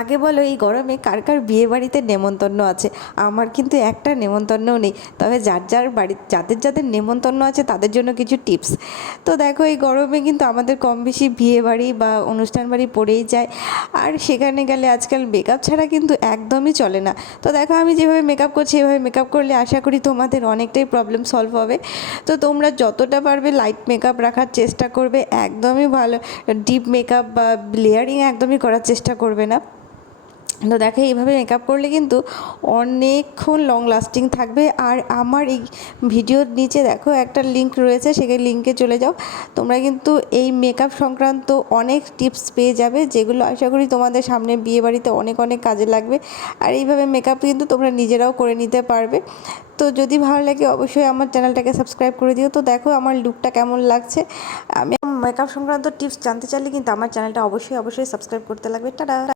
আগে বলো এই গরমে কার কার বিয়ে বাড়িতে নেমন্তন্ন আছে? আমার কিন্তু একটা নেমন্তন্নও নেই। তবে যার যার বাড়ি যাদের যাদের নেমন্তন্ন আছে তাদের জন্য কিছু টিপস। তো দেখো এই গরমে কিন্তু আমাদের কম বেশি বিয়ে বাড়ি বা অনুষ্ঠান বাড়ি পড়েই যায়। আর সেখানে গেলে আজকাল মেকআপ ছাড়া কিন্তু একদমই চলে না। তো দেখো আমি যেভাবে মেকআপ করছি এভাবে মেকআপ করলে আশা করি তোমাদের অনেকটাই প্রবলেম সলভ হবে। তো তোমরা যতটা পারবে লাইট মেকআপ রাখার চেষ্টা করবে, একদমই ভালো ডিপ মেকআপ বা লেয়ারিং একদমই করার চেষ্টা করবে না। তো দেখো এইভাবে মেকআপ করলে কিন্তু অনেকক্ষণ লং লাস্টিং থাকবে। আর আমার এই ভিডিওর নিচে দেখো একটা লিঙ্ক রয়েছে, সেই লিঙ্কে চলে যাও। তোমরা কিন্তু এই মেকআপ সংক্রান্ত অনেক টিপস পেয়ে যাবে, যেগুলো আশা করি তোমাদের সামনে বিয়ে বাড়িতে অনেক অনেক কাজে লাগবে। আর এইভাবে মেকআপ কিন্তু তোমরা নিজেরাও করে নিতে পারবে। তো যদি ভালো লাগে অবশ্যই আমার চ্যানেলটাকে সাবস্ক্রাইব করে দিও। তো দেখো আমার লুকটা কেমন লাগছে। আমি মেকআপ সংক্রান্ত টিপস জানতে চাইলে কিন্তু আমার চ্যানেলটা অবশ্যই অবশ্যই সাবস্ক্রাইব করতে লাগবে। টাটা।